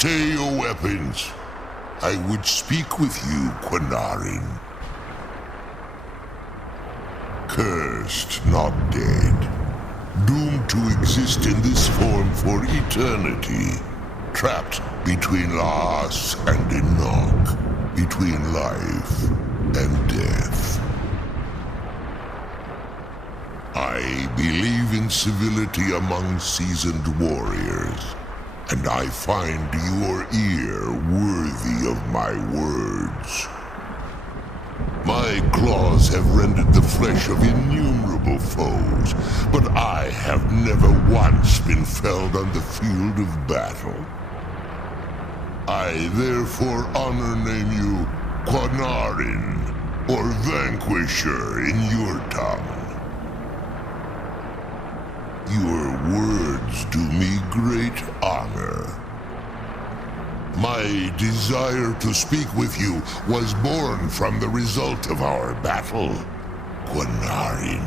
Stay your weapons. I would speak with you, Quinarin. Cursed, not dead. Doomed to exist in this form for eternity. Trapped between Laas and Enoch. Between life and death. I believe in civility among seasoned warriors, and I find your ear worthy of my words. My claws have rendered the flesh of innumerable foes, but I have never once been felled on the field of battle. I therefore honor name you Quinarin, or Vanquisher in your tongue. Your words do me great honor. My desire to speak with you was born from the result of our battle, Quinarin.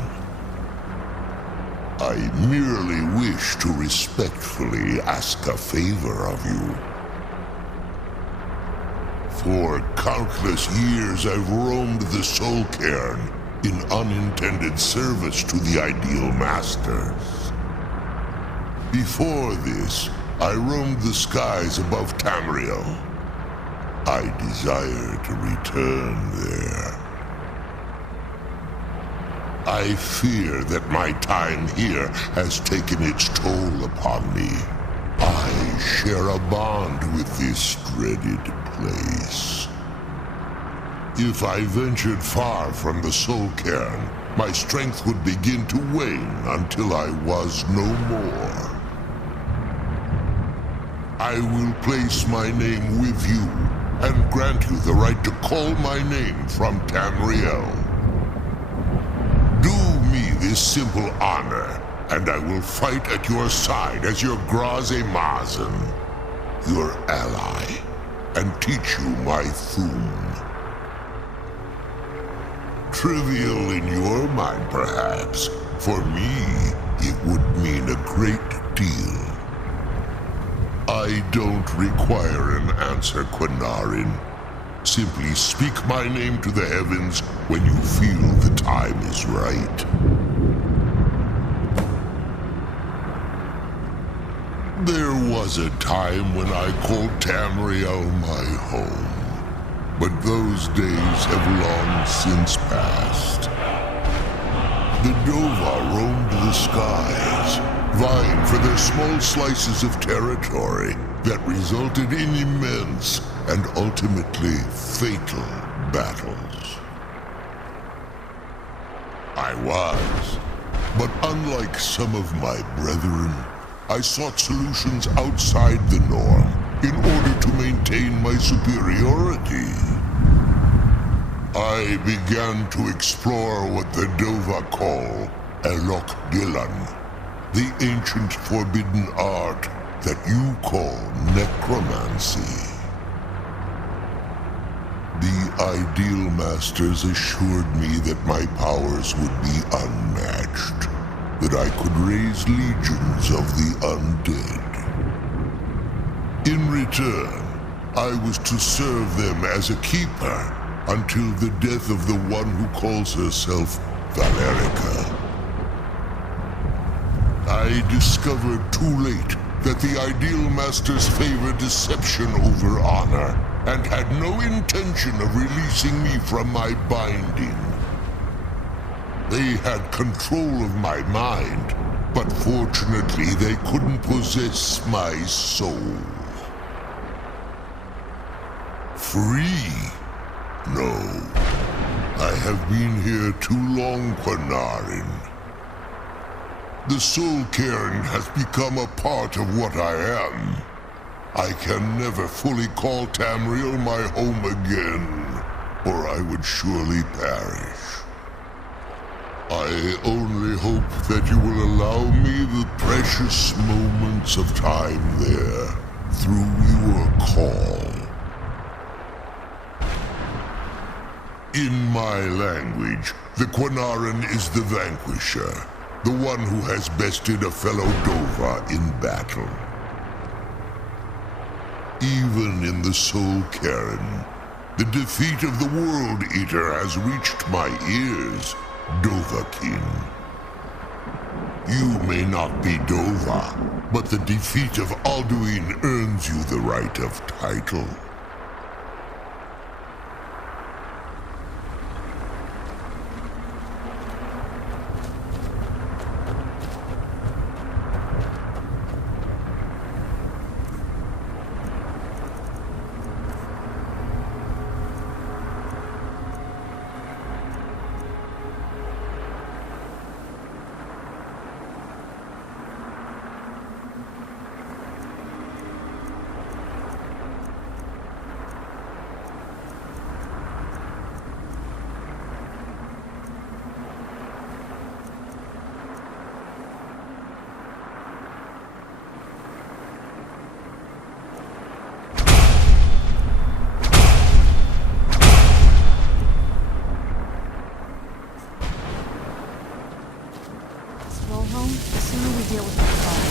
I merely wish to respectfully ask a favor of you. For countless years I've roamed the Soul Cairn in unintended service to the Ideal Masters. Before this, I roamed the skies above Tamriel. I desire to return there. I fear that my time here has taken its toll upon me. I share a bond with this dreaded place. If I ventured far from the Soul Cairn, my strength would begin to wane until I was no more. I will place my name with you and grant you the right to call my name from Tamriel. Do me this simple honor, and I will fight at your side as your Graze-Mazen, your ally, and teach you my Thum. Trivial in your mind, perhaps. For me, it would mean a great deal. I don't require an answer, Quinarin. Simply speak my name to the heavens when you feel the time is right. There was a time when I called Tamriel my home, but those days have long since passed. The Dova roamed the skies, vying for their small slices of territory that resulted in immense and ultimately fatal battles. I was, but unlike some of my brethren, I sought solutions outside the norm in order to maintain my superiority. I began to explore what the Dova call Elok Gilan, the ancient forbidden art that you call necromancy. The Ideal Masters assured me that my powers would be unmatched, that I could raise legions of the undead. In return, I was to serve them as a keeper until the death of the one who calls herself Valerica. I discovered too late that the Ideal Masters favor deception over honor, and had no intention of releasing me from my binding. They had control of my mind, but fortunately they couldn't possess my soul. Free? No. I have been here too long, Quinarin. The Soul Cairn has become a part of what I am. I can never fully call Tamriel my home again, or I would surely perish. I only hope that you will allow me the precious moments of time there, through your call. In my language, the Quinarin is the Vanquisher, the one who has bested a fellow Dova in battle. Even in the Soul Cairn, the defeat of the World Eater has reached my ears, Dovahkiin. You may not be Dova, but the defeat of Alduin earns you the right of title. The sooner we deal with the problem.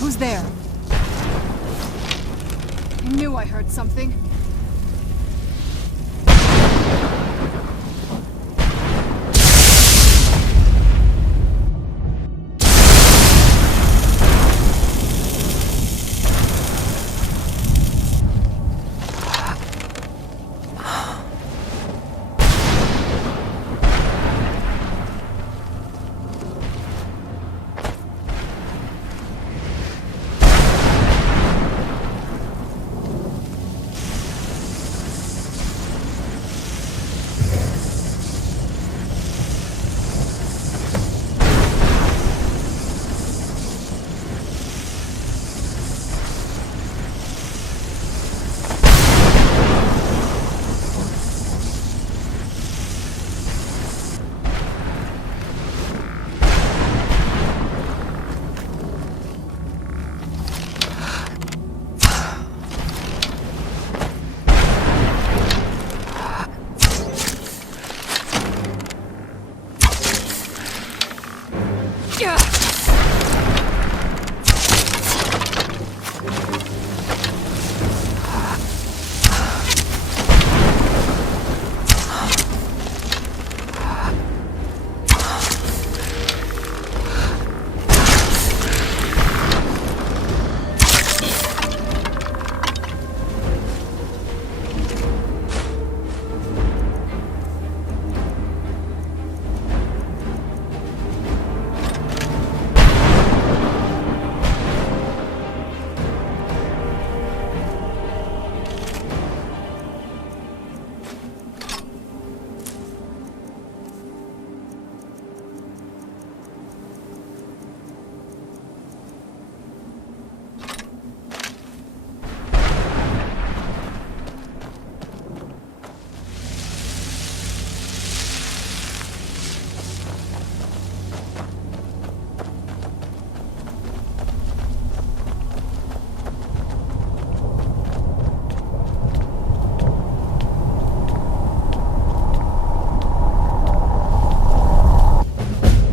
Who's there? I knew I heard something.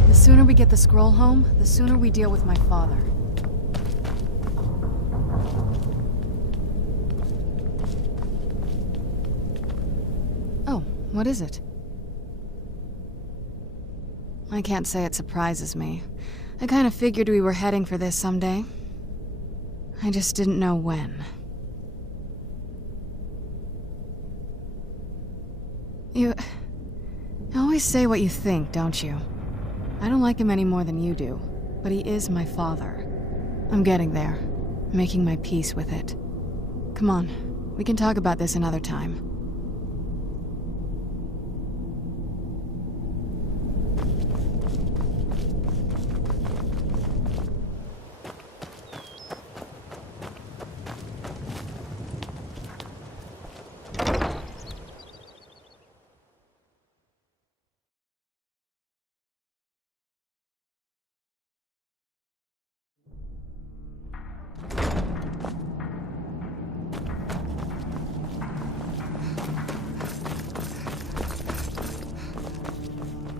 The sooner we get the scroll home, the sooner we deal with my father. What is it? I can't say it surprises me. I kind of figured we were heading for this someday. I just didn't know when. You always say what you think, don't you? I don't like him any more than you do, but he is my father. I'm getting there, making my peace with it. Come on, we can talk about this another time.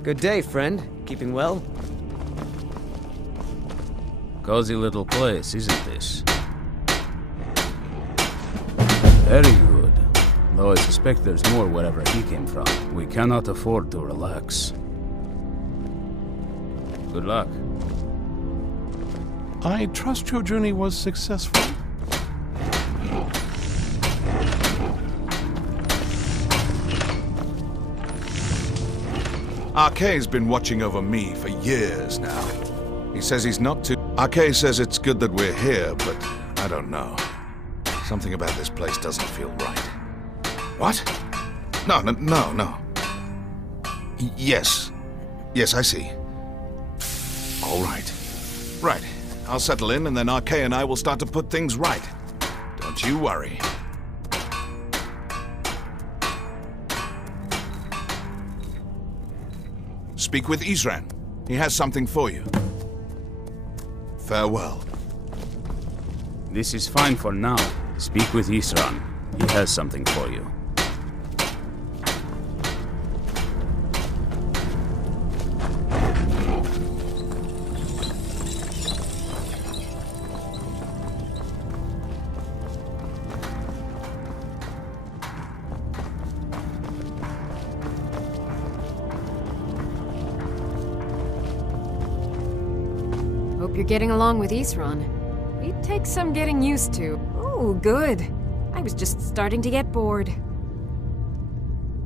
Good day, friend. Keeping well? Cozy little place, isn't this? Very good. Though I suspect there's more wherever he came from. We cannot afford to relax. Good luck. I trust your journey was successful. Arkay's been watching over me for years now. He says he's not too... Arkay says it's good that we're here, but I don't know. Something about this place doesn't feel right. What? No. Yes. Yes, I see. All right. Right. I'll settle in, and then Arkay and I will start to put things right. Don't you worry. Speak with Isran. He has something for you. Farewell. This is fine for now. Speak with Isran. He has something for you. Hope you're getting along with Isran. It takes some getting used to. Oh, good. I was just starting to get bored.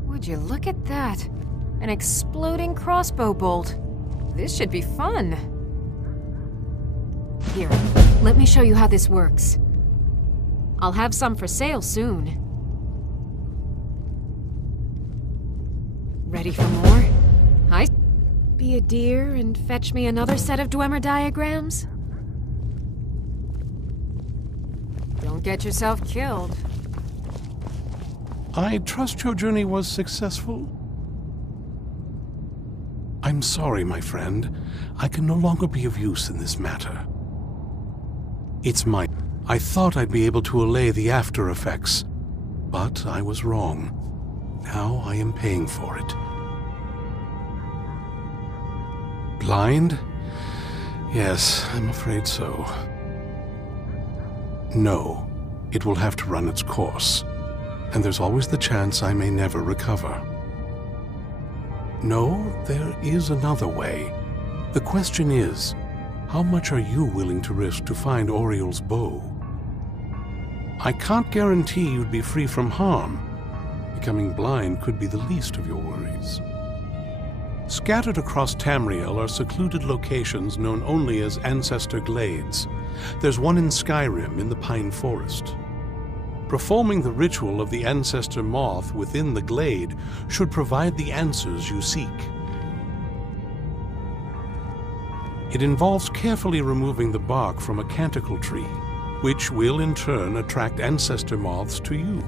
Would you look at that? An exploding crossbow bolt. This should be fun. Here, let me show you how this works. I'll have some for sale soon. Ready for more? Hi. Be a dear and fetch me another set of Dwemer diagrams? Don't get yourself killed. I trust your journey was successful. I'm sorry, my friend. I can no longer be of use in this matter. I thought I'd be able to allay the after effects, but I was wrong. Now I am paying for it. Blind? Yes, I'm afraid so. No, it will have to run its course, and there's always the chance I may never recover. No, there is another way. The question is, how much are you willing to risk to find Oriel's bow? I can't guarantee you'd be free from harm. Becoming blind could be the least of your worries. Scattered across Tamriel are secluded locations known only as Ancestor Glades. There's one in Skyrim in the Pine Forest. Performing the ritual of the Ancestor Moth within the glade should provide the answers you seek. It involves carefully removing the bark from a canticle tree, which will in turn attract Ancestor Moths to you.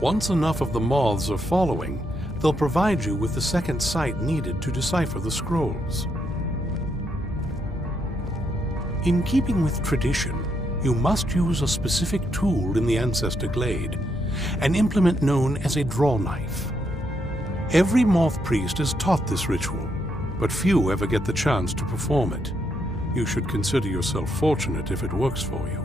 Once enough of the moths are following, they'll provide you with the second sight needed to decipher the scrolls. In keeping with tradition, you must use a specific tool in the Ancestor Glade, an implement known as a draw knife. Every moth priest is taught this ritual, but few ever get the chance to perform it. You should consider yourself fortunate if it works for you.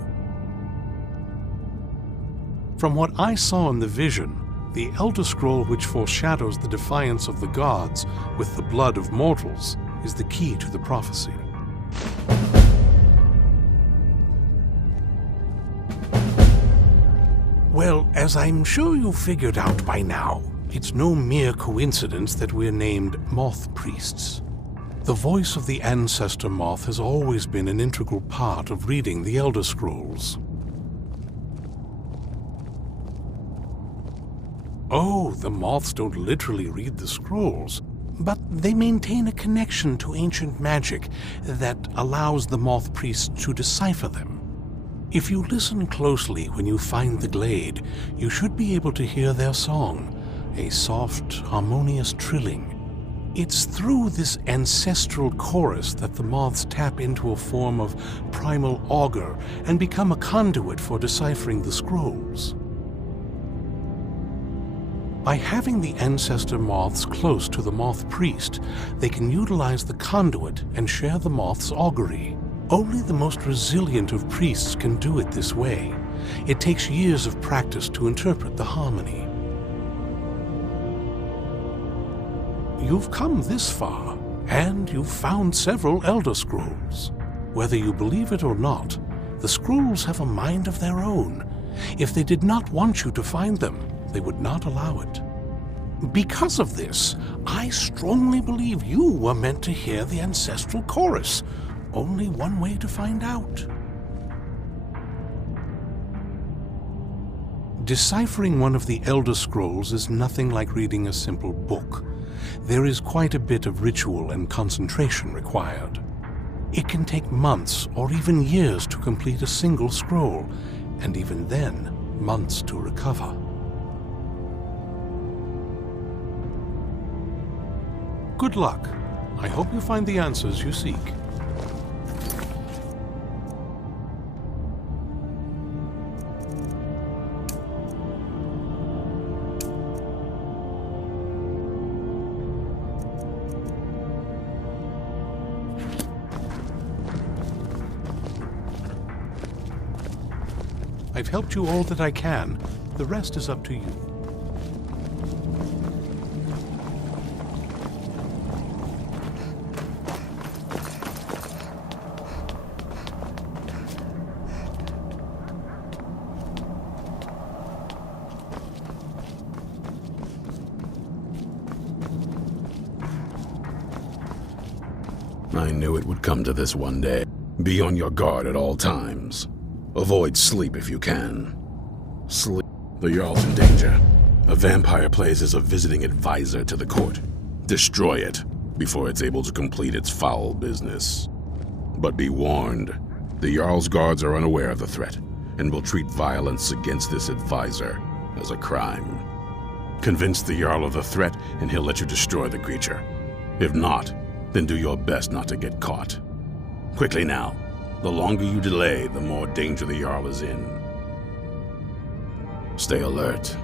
From what I saw in the vision, The Elder Scroll which foreshadows the defiance of the gods with the blood of mortals is the key to the prophecy. Well, as I'm sure you figured out by now, it's no mere coincidence that we're named Moth Priests. The voice of the ancestor moth has always been an integral part of reading the Elder Scrolls. Oh, the moths don't literally read the scrolls, but they maintain a connection to ancient magic that allows the moth priests to decipher them. If you listen closely when you find the glade, you should be able to hear their song, a soft, harmonious trilling. It's through this ancestral chorus that the moths tap into a form of primal augur and become a conduit for deciphering the scrolls. By having the ancestor moths close to the moth priest, they can utilize the conduit and share the moth's augury. Only the most resilient of priests can do it this way. It takes years of practice to interpret the harmony. You've come this far, and you've found several Elder Scrolls. Whether you believe it or not, the scrolls have a mind of their own. If they did not want you to find them, they would not allow it. Because of this, I strongly believe you were meant to hear the ancestral chorus. Only one way to find out. Deciphering one of the Elder Scrolls is nothing like reading a simple book. There is quite a bit of ritual and concentration required. It can take months or even years to complete a single scroll, and even then, months to recover. Good luck. I hope you find the answers you seek. I've helped you all that I can. The rest is up to you. I knew it would come to this one day. Be on your guard at all times. Avoid sleep if you can. Sleep. The Jarl's in danger. A vampire plays as a visiting advisor to the court. Destroy it before it's able to complete its foul business. But be warned, the Jarl's guards are unaware of the threat and will treat violence against this advisor as a crime. Convince the Jarl of the threat and he'll let you destroy the creature. If not, then do your best not to get caught. Quickly now. The longer you delay, the more danger the Jarl is in. Stay alert.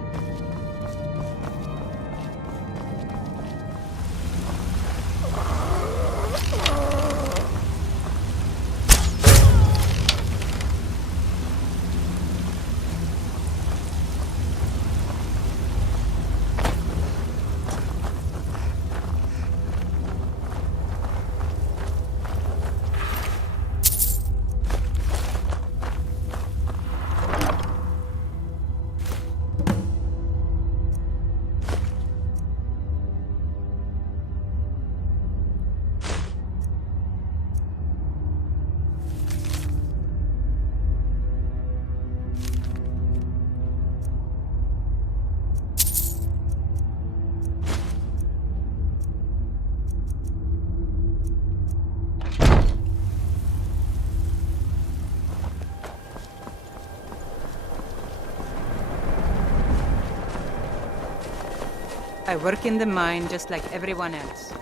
I work in the mine just like everyone else.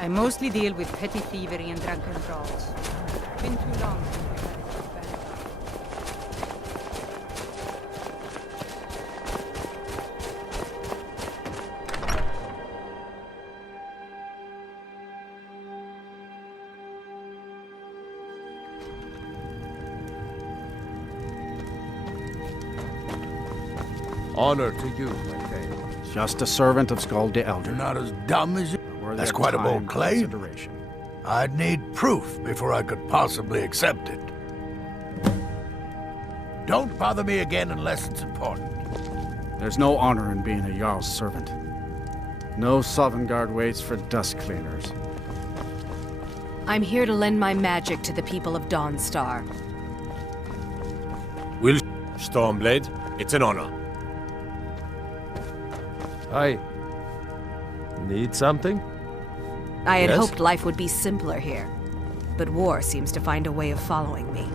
I mostly deal with petty thievery and drunken brawls. Been too long since we had a good Vanguard. Honor to you, my friend. Just a servant of Skald the Elder. You're not as dumb as you... Worthy That's of quite a time bold and claim. consideration. I'd need proof before I could possibly accept it. Don't bother me again unless it's important. There's no honor in being a Jarl's servant. No Sovngarde waits for dust cleaners. I'm here to lend my magic to the people of Dawnstar. Will Stormblade, it's an honor. Aye. Need something? I had Yes? hoped life would be simpler here, but war seems to find a way of following me.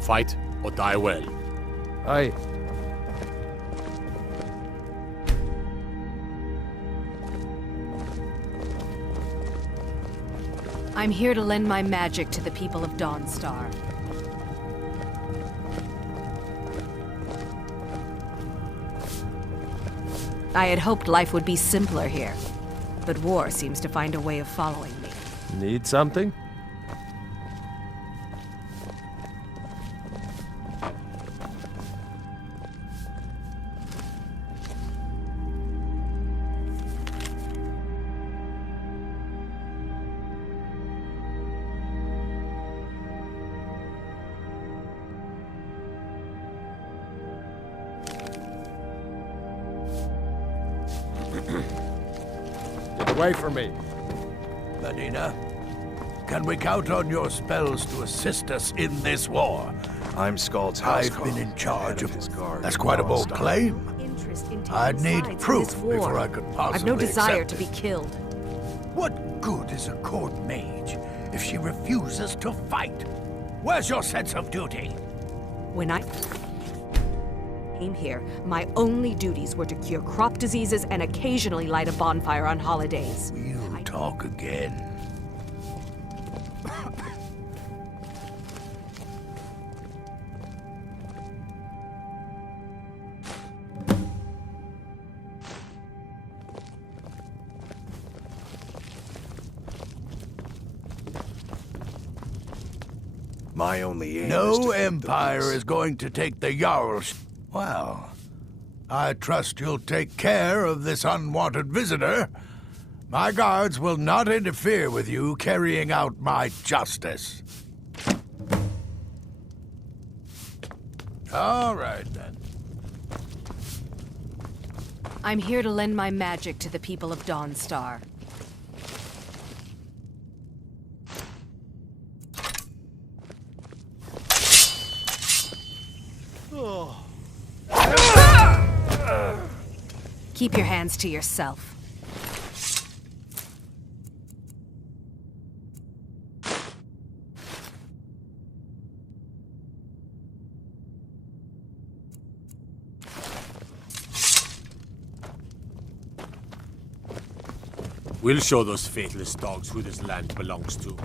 Fight or die well. Aye. I'm here to lend my magic to the people of Dawnstar. I had hoped life would be simpler here, but war seems to find a way of following me. Need something? Get away from me. Medina, can we count on your spells to assist us in this war? I'm Skald's I've housecarl, been in charge head of... his guard. That's quite a bold claim. I'd need proof before I could possibly I've no desire accept to be it. killed. What good is a court mage if she refuses to fight? Where's your sense of duty? When I came here, my only duties were to cure crop diseases and occasionally light a bonfire on holidays. You talk again. My only aim is No to empire is going to take the Jarl's... Well, I trust you'll take care of this unwanted visitor. My guards will not interfere with you carrying out my justice. All right, then. I'm here to lend my magic to the people of Dawnstar. Keep your hands to yourself. We'll show those faithless dogs who this land belongs to.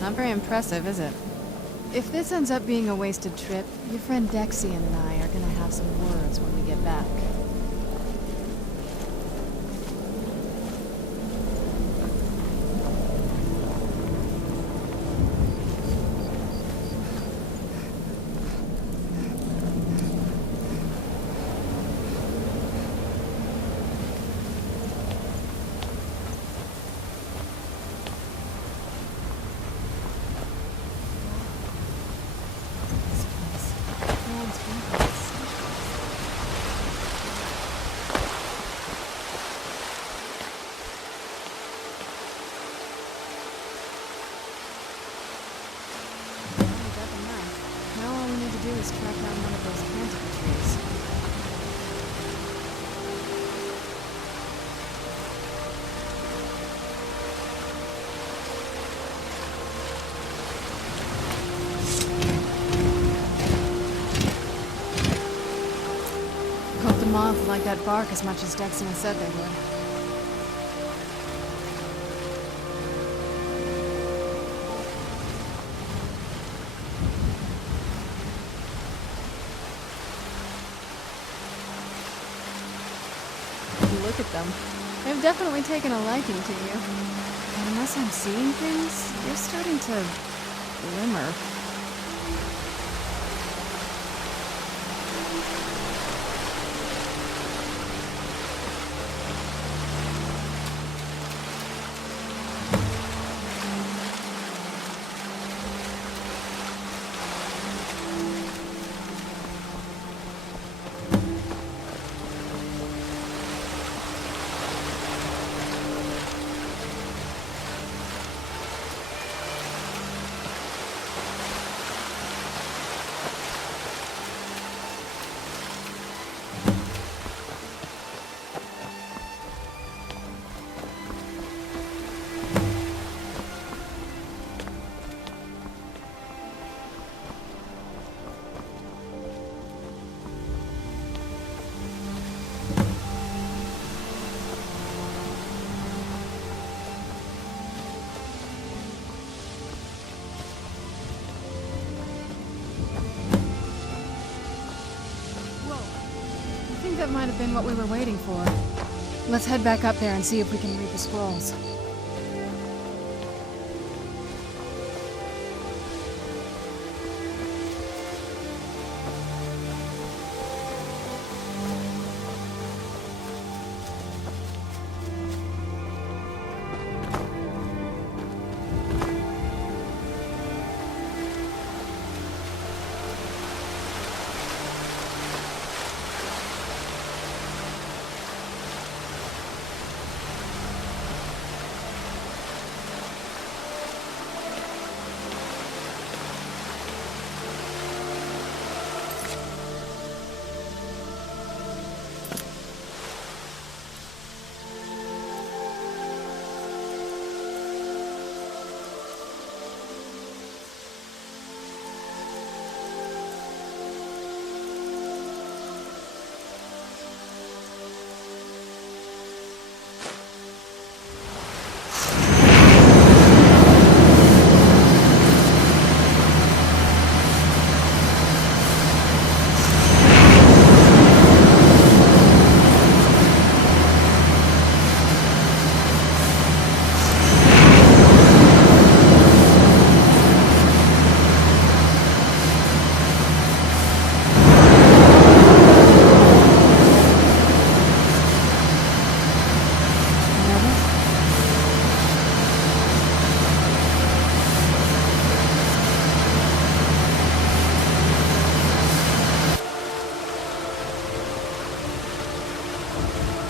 Not very impressive, is it? If this ends up being a wasted trip, your friend Dexy and I are gonna have some words when we get back. the moth like that bark as much as Dexian said they would. Look at them. They've definitely taken a liking to you. And unless I'm seeing things, you're starting to glimmer. I think that might have been what we were waiting for. Let's head back up there and see if we can read the scrolls.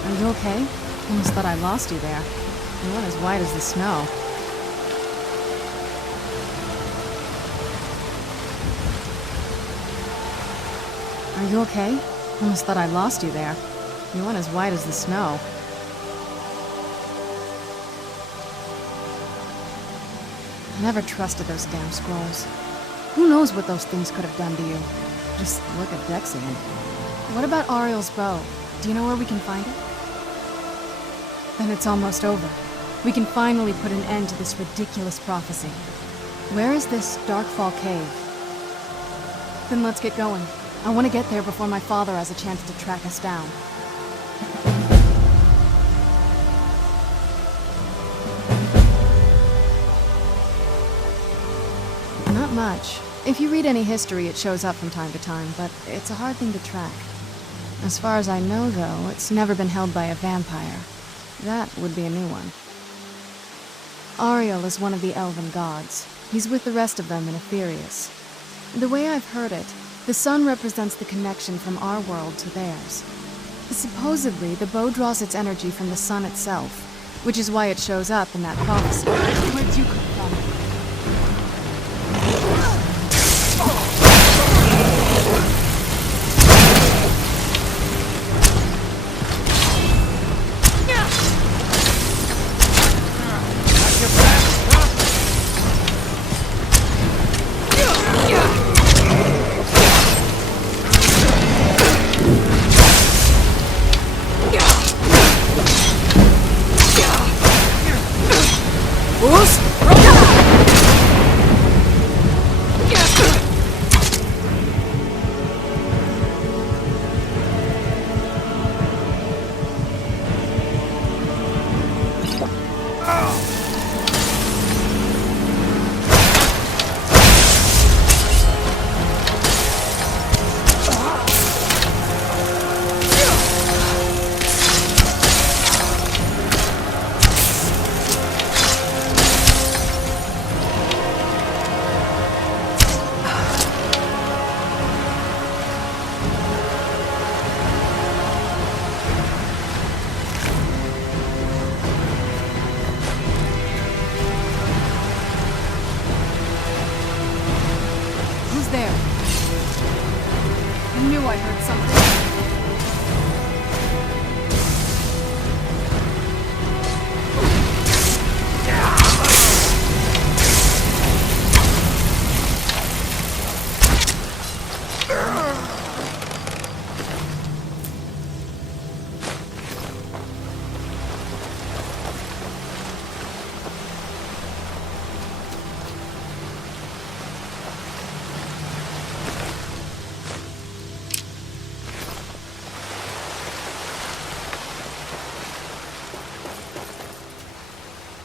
Are you okay? Almost thought I lost you there. You went as white as the snow. Are you okay? Almost thought I lost you there. You went as white as the snow. I never trusted those damn scrolls. Who knows what those things could have done to you? Just look at Dexian. What about Ariel's bow? Do you know where we can find it? Then it's almost over. We can finally put an end to this ridiculous prophecy. Where is this Darkfall cave? Then let's get going. I want to get there before my father has a chance to track us down. Not much. If you read any history, it shows up from time to time, but it's a hard thing to track. As far as I know, though, it's never been held by a vampire. That would be a new one. Ariel is one of the elven gods. He's with the rest of them in Aetherius. The way I've heard it, the sun represents the connection from our world to theirs. Supposedly, the bow draws its energy from the sun itself, which is why it shows up in that prophecy. Where'd you come from? I heard something.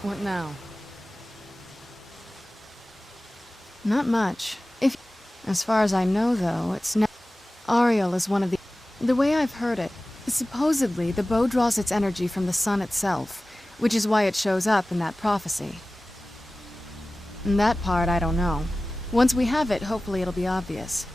What now? Not much. As far as I know, though, it's Ariel is one of the... The way I've heard it, supposedly the bow draws its energy from the sun itself, which is why it shows up in that prophecy. And that part, I don't know. Once we have it, hopefully it'll be obvious.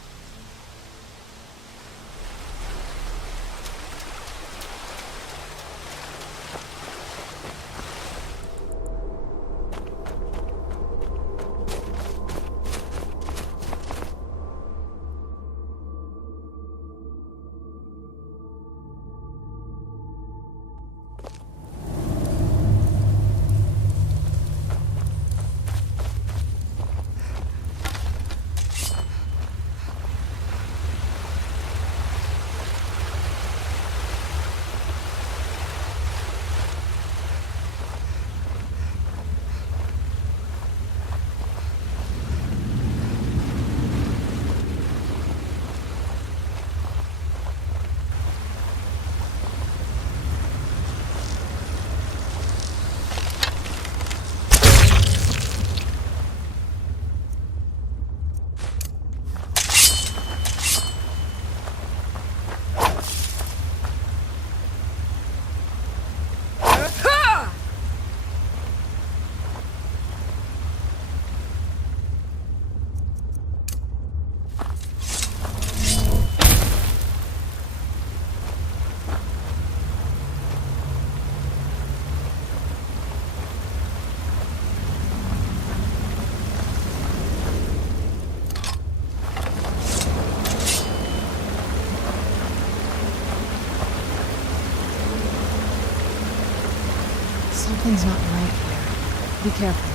Something's not right here. Be careful.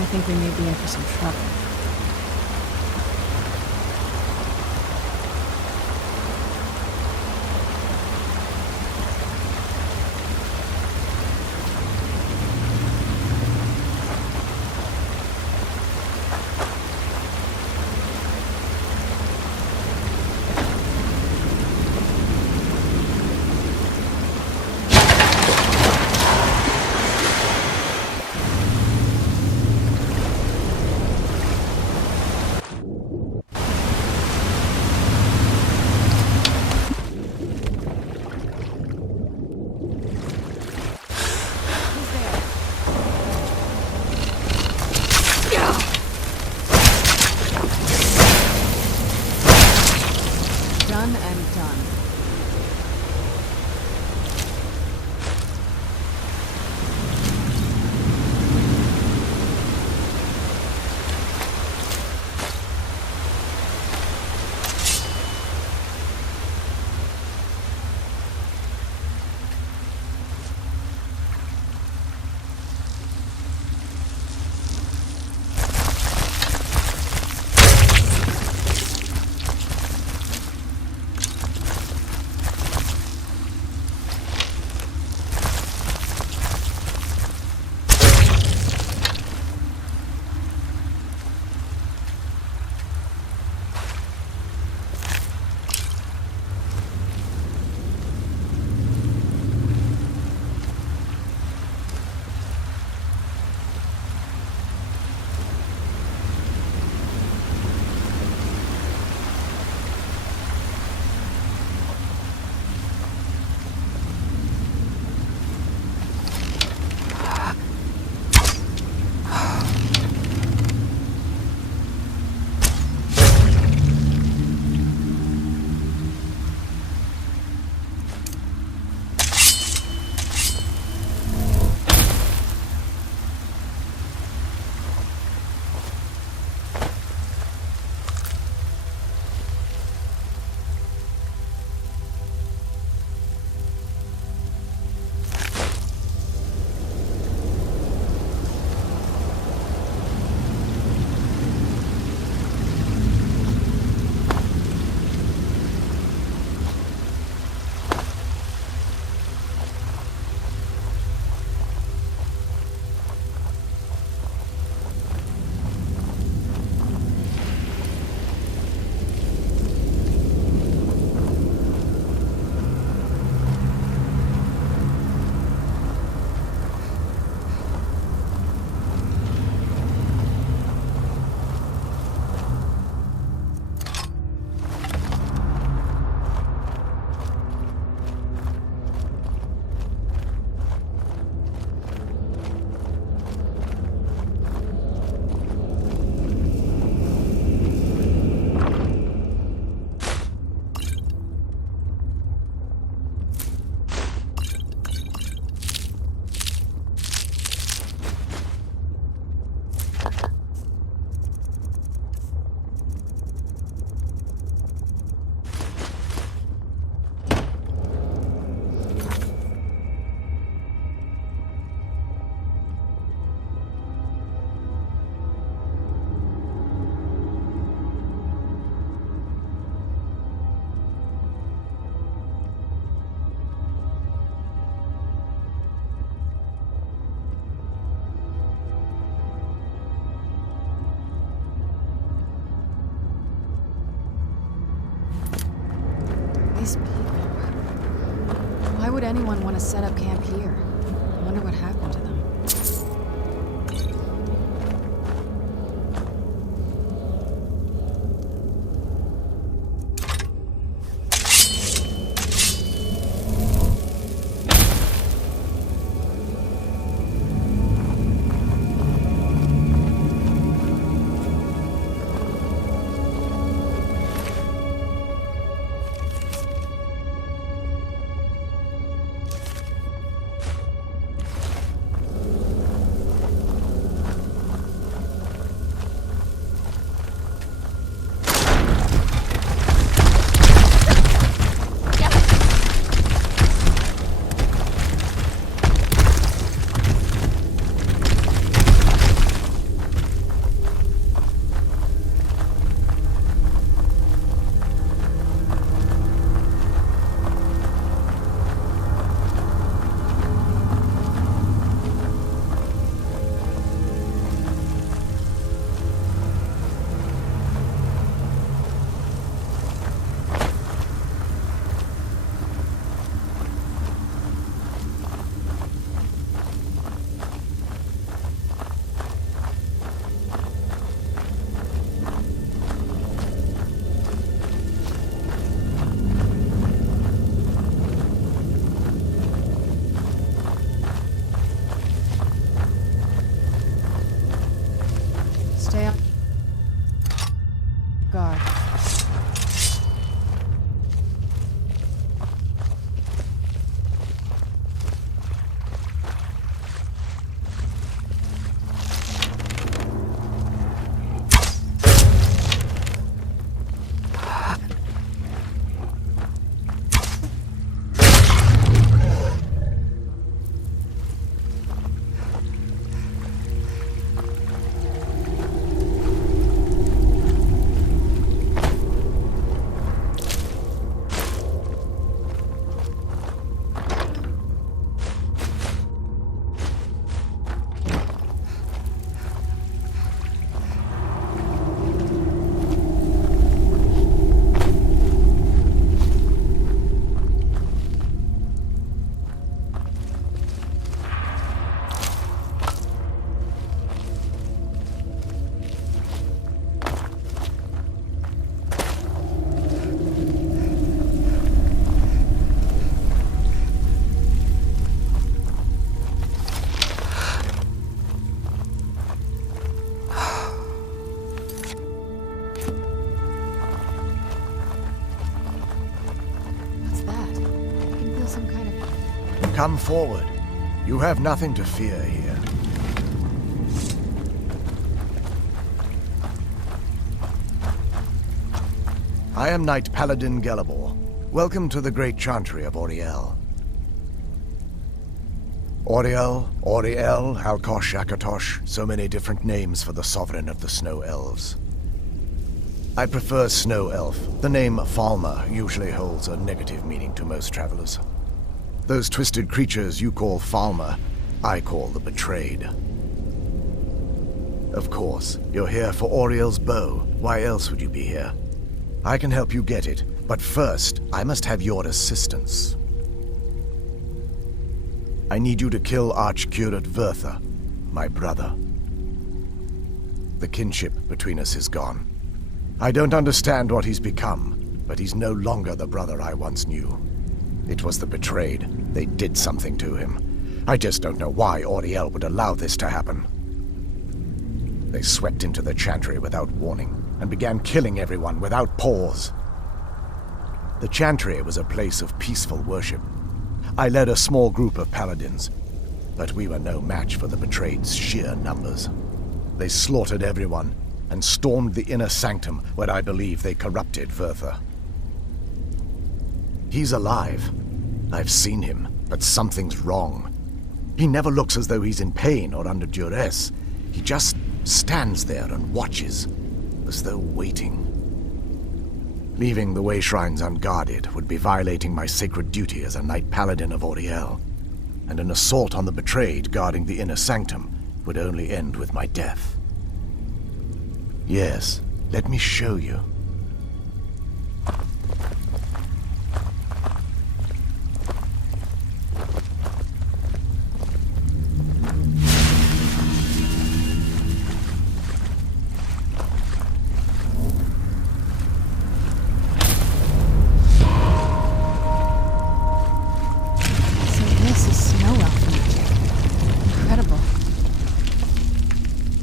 I think we may be in for some trouble. Why would anyone want to set up camp here? I wonder what happened to them. Stay on guard. Come forward. You have nothing to fear here. I am Knight Paladin Gelabor. Welcome to the Great Chantry of Auriel. Auriel, Auriel, Alkosh, Akatosh, so many different names for the sovereign of the Snow Elves. I prefer Snow Elf. The name Falmer usually holds a negative meaning to most travelers. Those twisted creatures you call Falmer, I call the Betrayed. Of course, you're here for Auriel's bow. Why else would you be here? I can help you get it, but first, I must have your assistance. I need you to kill Archcurate Vertha, my brother. The kinship between us is gone. I don't understand what he's become, but he's no longer the brother I once knew. It was the Betrayed. They did something to him. I just don't know why Auriel would allow this to happen. They swept into the Chantry without warning, and began killing everyone without pause. The Chantry was a place of peaceful worship. I led a small group of paladins, but we were no match for the Betrayed's sheer numbers. They slaughtered everyone, and stormed the inner sanctum where I believe they corrupted Vertha. He's alive. I've seen him, but something's wrong. He never looks as though he's in pain or under duress. He just stands there and watches, as though waiting. Leaving the way shrines unguarded would be violating my sacred duty as a Knight Paladin of Auriel, and an assault on the Betrayed guarding the inner sanctum would only end with my death. Yes, let me show you.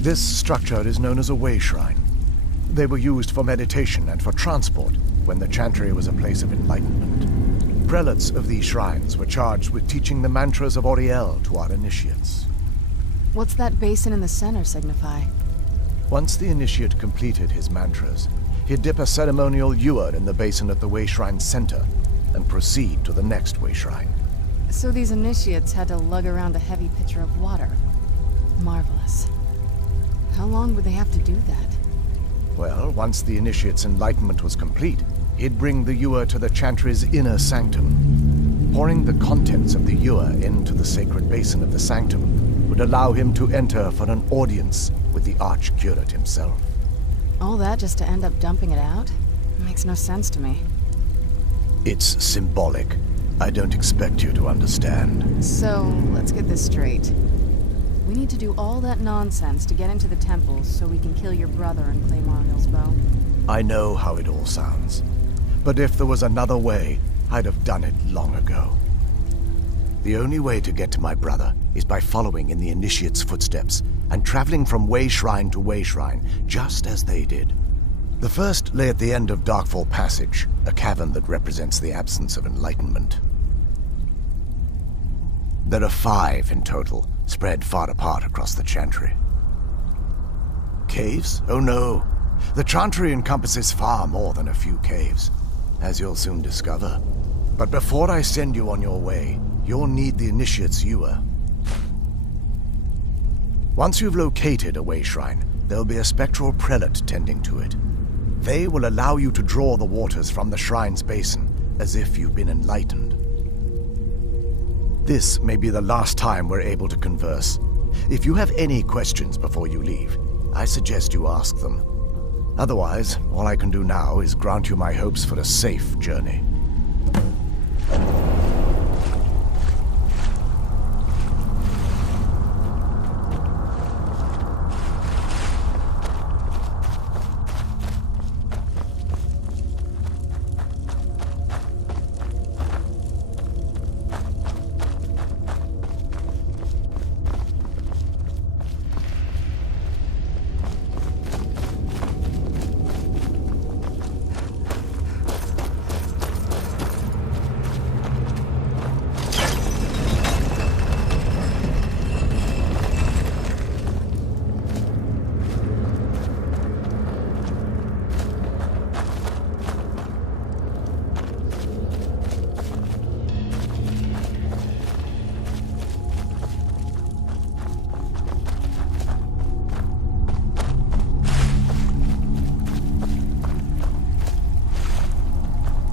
This structure is known as a way shrine. They were used for meditation and for transport when the chantry was a place of enlightenment. Prelates of these shrines were charged with teaching the mantras of Auriel to our initiates. What's that basin in the center signify? Once the initiate completed his mantras, he'd dip a ceremonial ewer in the basin at the way shrine's center and proceed to the next way shrine. So these initiates had to lug around a heavy pitcher of water. Marvelous. How long would they have to do that? Well, once the initiate's enlightenment was complete, he'd bring the ewer to the chantry's inner sanctum. Pouring the contents of the ewer into the sacred basin of the sanctum would allow him to enter for an audience with the archcurate himself. All that just to end up dumping it out? Makes no sense to me. It's symbolic. I don't expect you to understand. So, let's get this straight. We need to do all that nonsense to get into the temples so we can kill your brother and claim Auriel's bow. I know how it all sounds. But if there was another way, I'd have done it long ago. The only way to get to my brother is by following in the initiate's footsteps and traveling from way shrine to way shrine, just as they did. The first lay at the end of Darkfall Passage, a cavern that represents the absence of enlightenment. There are 5 in total, spread far apart across the chantry. Caves? Oh no. The chantry encompasses far more than a few caves, as you'll soon discover. But before I send you on your way, you'll need the initiate's ewer. Once you've located a way shrine, there'll be a spectral prelate tending to it. They will allow you to draw the waters from the shrine's basin, as if you've been enlightened. This may be the last time we're able to converse. If you have any questions before you leave, I suggest you ask them. Otherwise, all I can do now is grant you my hopes for a safe journey.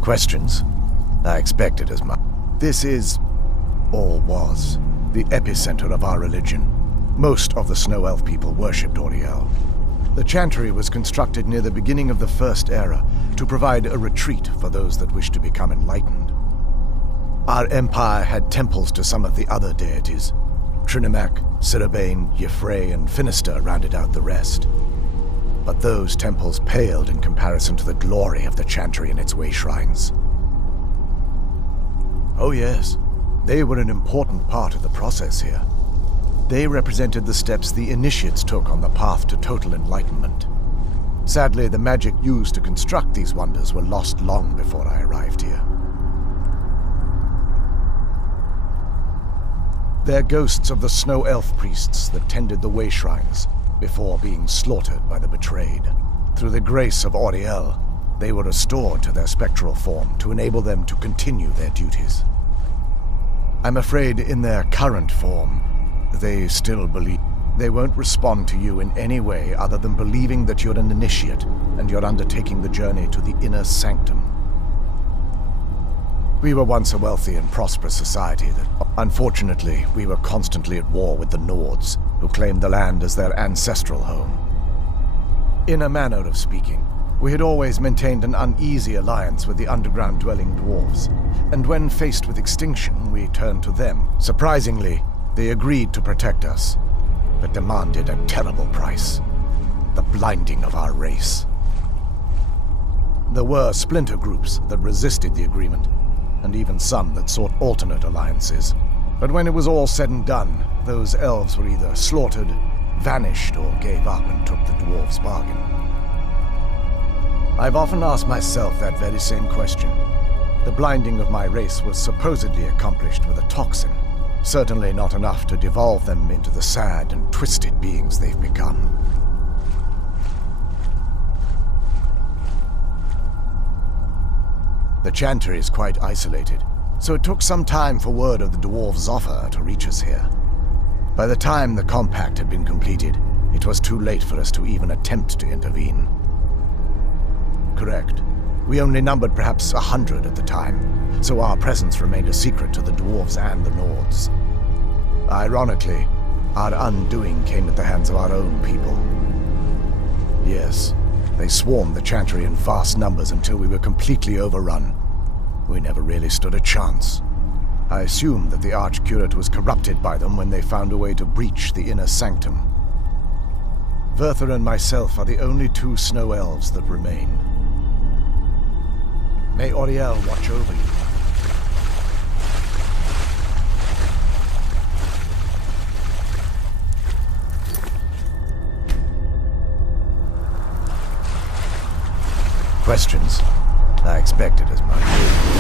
Questions? I expected as much. This is, or was, the epicenter of our religion. Most of the Snow Elf people worshipped Auriel. The chantry was constructed near the beginning of the First Era to provide a retreat for those that wished to become enlightened. Our empire had temples to some of the other deities. Trinimac, Sirabane, Yefrey, and Finister rounded out the rest. But those temples paled in comparison to the glory of the chantry and its way shrines. Oh yes, they were an important part of the process here. They represented the steps the initiates took on the path to total enlightenment. Sadly, the magic used to construct these wonders were lost long before I arrived here. They're ghosts of the Snow Elf priests that tended the way shrines before being slaughtered by the betrayed. Through the grace of Auriel, they were restored to their spectral form to enable them to continue their duties. I'm afraid in their current form, they still believe. They won't respond to you in any way other than believing that you're an initiate and you're undertaking the journey to the inner sanctum. We were once a wealthy and prosperous society that, unfortunately, we were constantly at war with the Nords, who claimed the land as their ancestral home. In a manner of speaking, we had always maintained an uneasy alliance with the underground-dwelling dwarves, and when faced with extinction, we turned to them. Surprisingly, they agreed to protect us, but demanded a terrible price: the blinding of our race. There were splinter groups that resisted the agreement, and even some that sought alternate alliances. But when it was all said and done, those elves were either slaughtered, vanished or gave up and took the dwarves' bargain. I've often asked myself that very same question. The blinding of my race was supposedly accomplished with a toxin, certainly not enough to devolve them into the sad and twisted beings they've become. The Chantry is quite isolated, so it took some time for word of the dwarves' offer to reach us here. By the time the compact had been completed, it was too late for us to even attempt to intervene. Correct. We only numbered perhaps 100 at the time, so our presence remained a secret to the dwarves and the Nords. Ironically, our undoing came at the hands of our own people. Yes, they swarmed the Chantry in vast numbers until we were completely overrun. We never really stood a chance. I assume that the Archcurate was corrupted by them when they found a way to breach the inner sanctum. Vertha and myself are the only two snow elves that remain. May Auriel watch over you. Questions? I expected as much.